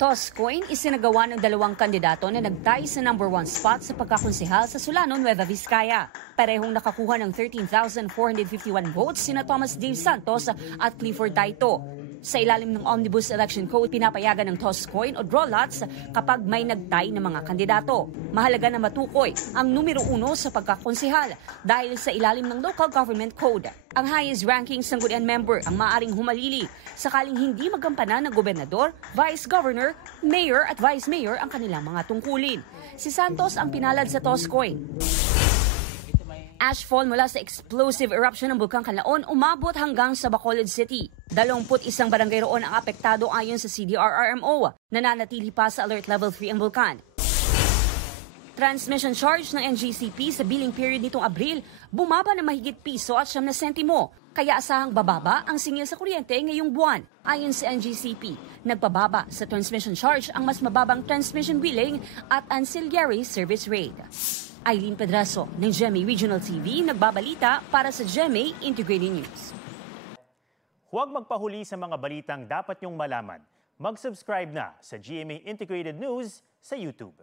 Toss coin isinagawa ng dalawang kandidato na nagtay sa number 1 spot sa pagkakonsehal sa Solano, Nueva Vizcaya. Parehong nakakuha ng 13,451 votes sina Thomas Dave Santos at Clifford Taito. Sa ilalim ng Omnibus Election Code, pinapayagan ng toss coin o draw lots kapag may nagtay ng mga kandidato. Mahalaga na matukoy ang numero 1 sa pagkakonsehal dahil sa ilalim ng Local Government Code. Ang highest ranking sanggunian member ang maaring humalili sakaling hindi magampanan ng gobernador, vice governor, mayor at vice mayor ang kanilang mga tungkulin. Si Santos ang pinalad sa toss coin. Ashfall mula sa explosive eruption ng Bulkang Kanlaon umabot hanggang sa Bacolod City. 21 barangay roon ang apektado ayon sa CDRRMO. Nananatili pa sa Alert Level 3 ang bulkan. Transmission charge ng NGCP sa billing period nitong Abril bumaba na mahigitpiso at 9 sentimo. Kaya asahang bababa ang singil sa kuryente ngayong buwan. Ayon sa NGCP, nagpababa sa transmission charge ang mas mababang transmission billing at ancillary service rate. Eileen Pedraso ng GMA Regional TV nagbabalita para sa GMA Integrated News. Huwag magpahuli sa mga balitang dapat niyong malaman. Mag-subscribe na sa GMA Integrated News sa YouTube.